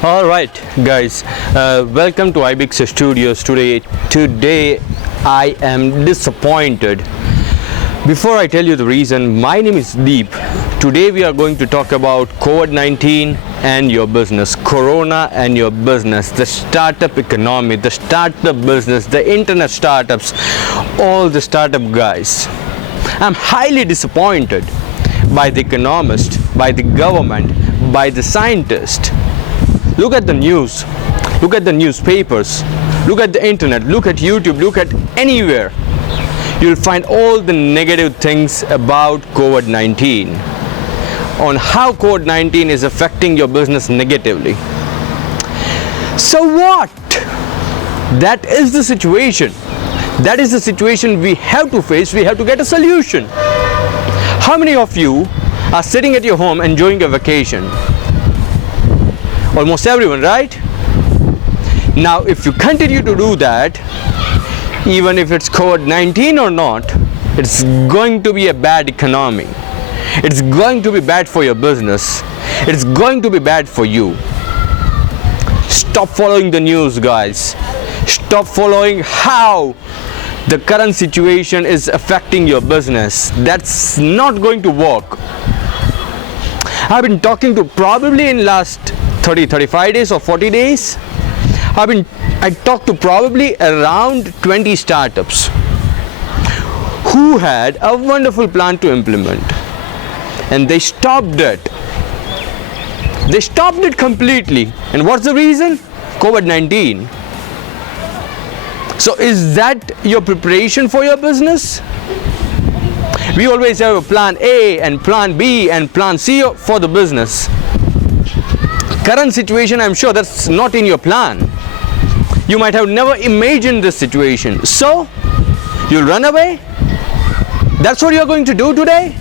All right, guys, welcome to IBIX Studios. Today, I am disappointed. Before I tell you the reason, my name is Deep. Today, we are going to talk about COVID-19 and your business, Corona and your business, the startup economy, the startup business, the internet startups, all the startup guys. I'm highly disappointed by the economist, by the government, by the scientist. Look at the news, look at the newspapers, look at the internet, look at YouTube, look at anywhere. You'll find all the negative things about COVID-19, on how COVID-19 is affecting your business negatively. So what? That is the situation. That is the situation we have to face. We have to get a solution. How many of you are sitting at your home enjoying a vacation? Almost everyone, right? Now, if you continue to do that, even if it's COVID-19 or not, it's going to be a bad economy. It's going to be bad for your business. It's going to be bad for you. Stop following the news, guys. Stop following how the current situation is affecting your business. That's not going to work. I've been talking to probably in last 35 days or 40 days. I talked to probably around 20 startups who had a wonderful plan to implement, and they stopped it. They stopped it completely. And what's the reason? COVID-19. So is that your preparation for your business? We always have a plan A and plan B and plan C for the business. Current situation, I'm sure that's not in your plan. You might have never imagined this situation. So, you'll run away? That's what you're going to do today?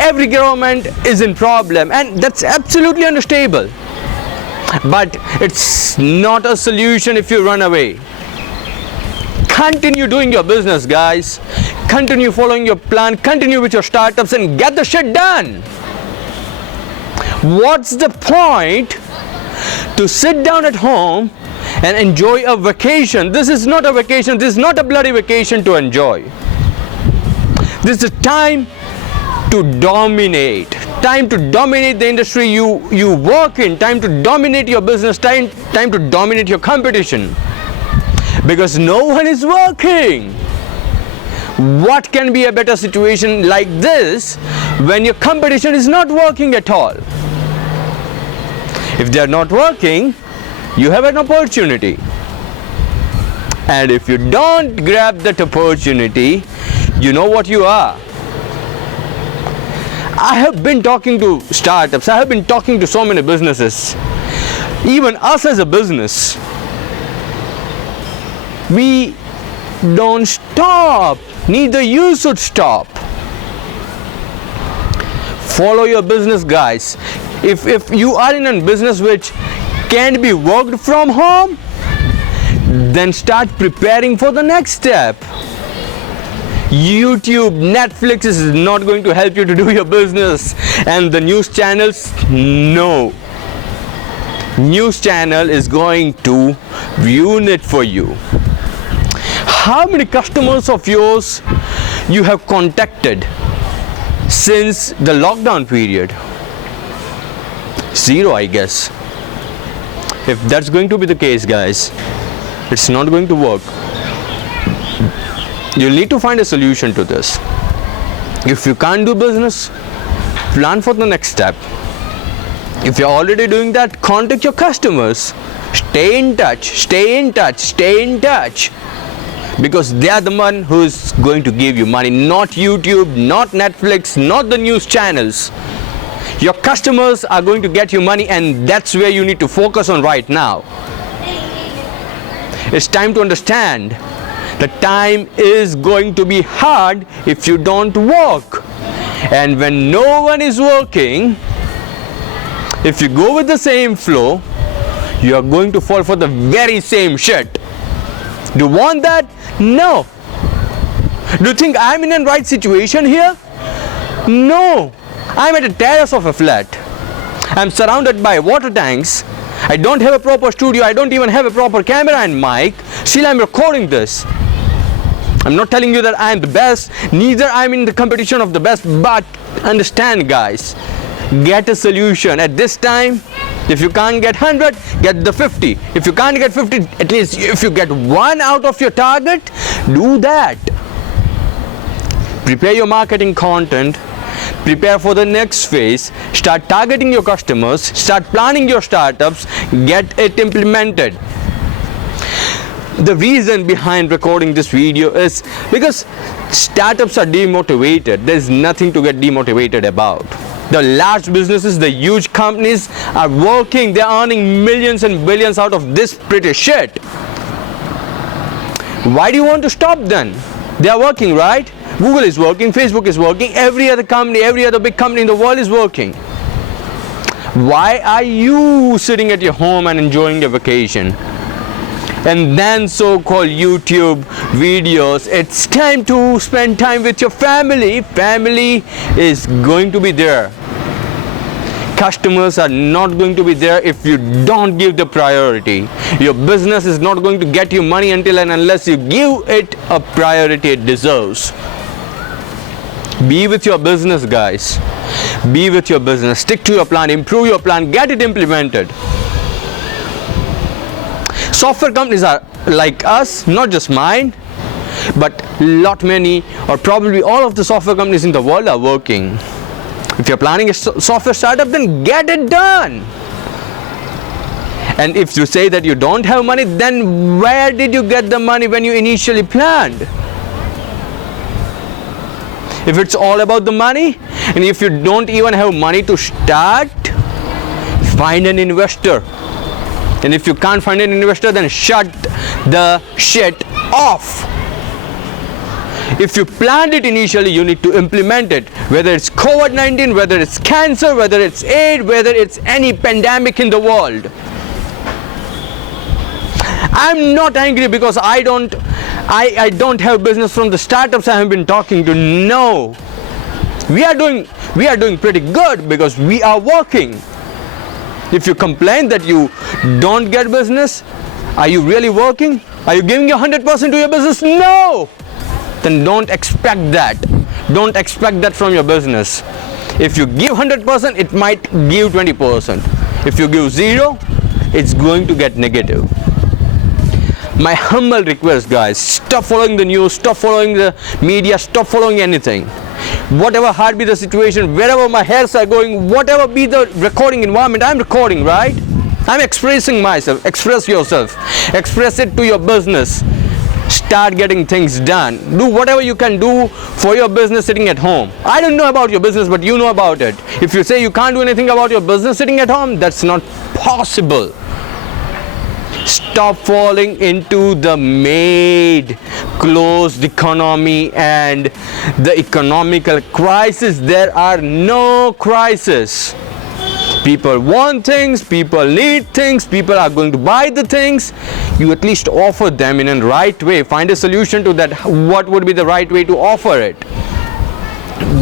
Every government is in problem, and that's absolutely understandable. But it's not a solution if you run away. Continue doing your business, guys. Continue following your plan. Continue with your startups and get the shit done. What's the point to sit down at home and enjoy a vacation? This is not a vacation. This is not a bloody vacation to enjoy. This is time to dominate. Time to dominate the industry you work in. Time to dominate your business. Time to dominate your competition. Because no one is working. What can be a better situation like this when your competition is not working at all? If they are not working, you have an opportunity. And if you don't grab that opportunity, you know what you are. I have been talking to startups. I have been talking to so many businesses. Even us as a business, we don't stop. Neither you should stop. Follow your business, guys. If you are in a business which can't be worked from home, then start preparing for the next step. YouTube, Netflix is not going to help you to do your business, and the news channels, no. News channel is going to ruin it for you. How many customers of yours you have contacted since the lockdown period? Zero, I guess. If that's going to be the case, guys, it's not going to work. You'll need to find a solution to this. If you can't do business, plan for the next step. If you're already doing that, contact your customers. Stay in touch, stay in touch, stay in touch. Because they are the one who's going to give you money, not YouTube, not Netflix, not the news channels. Your customers are going to get you money, and that's where you need to focus on right now. It's time to understand that time is going to be hard if you don't work. And when no one is working, if you go with the same flow, you are going to fall for the very same shit. Do you want that? No. Do you think I'm in a right situation here? No. I'm at a terrace of a flat. I'm surrounded by water tanks. I don't have a proper studio. I don't even have a proper camera and mic. Still I'm recording this. I'm not telling you that I'm the best, neither I'm in the competition of the best, but understand guys, get a solution at this time. If you can't get 100, get the 50. If you can't get 50, at least if you get 1 out of your target, do that. Prepare your marketing content, prepare for the next phase, start targeting your customers, start planning your startups, get it implemented. The reason behind recording this video is because startups are demotivated. There's nothing to get demotivated about. The large businesses, the huge companies are working, they're earning millions and billions out of this pretty shit. Why do you want to stop then? They are working, right? Google is working, Facebook is working, every other company, every other big company in the world is working. Why are you sitting at your home and enjoying your vacation? And then so-called YouTube videos, it's time to spend time with your family. Family is going to be there. Customers are not going to be there if you don't give the priority. Your business is not going to get you money until and unless you give it a priority it deserves. Be with your business, guys. Be with your business. Stick to your plan, improve your plan, get it implemented. Software companies are like us, not just mine, but many or probably all of the software companies in the world are working. If you're planning a software startup, then get it done. And if you say that you don't have money, then where did you get the money when you initially planned? If it's all about the money, and if you don't even have money to start, find an investor. And if you can't find an investor, then shut the shit off. If you planned it initially, you need to implement it. Whether it's COVID-19, whether it's cancer, whether it's AIDS, whether it's any pandemic in the world. I'm not angry because I don't have business from the startups I have been talking to. No. We are doing pretty good because we are working. If you complain that you don't get business, are you really working? Are you giving your 100% to your business? No! Then don't expect that. Don't expect that from your business. If you give 100%, it might give 20%. If you give 0, it's going to get negative. My humble request, guys, stop following the news, stop following the media, stop following anything. Whatever hard be the situation, wherever my hairs are going, whatever be the recording environment, I'm recording, right? I'm expressing myself. Express yourself. Express it to your business. Start getting things done. Do whatever you can do for your business sitting at home. I don't know about your business, but you know about it. If you say you can't do anything about your business sitting at home, that's not possible. Stop falling into the made closed economy and the economical crisis. There are no crises. People want things, people need things, people are going to buy the things. You at least offer them in a right way. Find a solution to that. What would be the right way to offer it?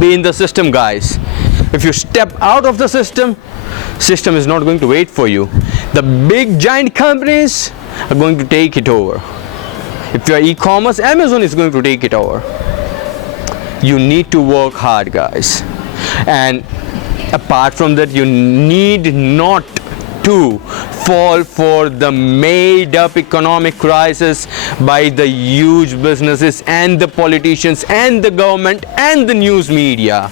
Be in the system, guys. If you step out of the system is not going to wait for you. The big giant companies are going to take it over. If you are e-commerce, Amazon is going to take it over. You need to work hard, guys. And apart from that, you need not to fall for the made up economic crisis by the huge businesses and the politicians and the government and the news media.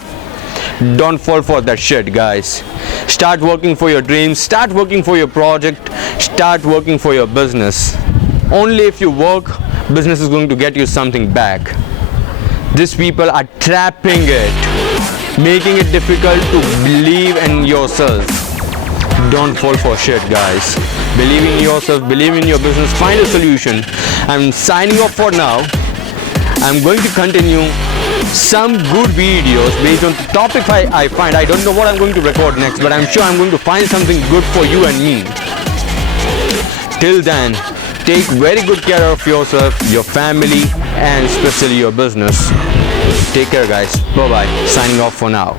Don't fall for that shit, guys. Start working for your dreams, start working for your project, start working for your business. Only if you work, business is going to get you something back. These people are trapping it, making it difficult to believe in yourself. Don't fall for shit, guys. Believe in yourself, believe in your business, find a solution. I'm signing off for now. I'm going to continue some good videos based on the topic I find. I don't know what I'm going to record next, but I'm sure I'm going to find something good for you and me. Till then, take very good care of yourself, your family, and especially your business. Take care, guys. Bye-bye. Signing off for now.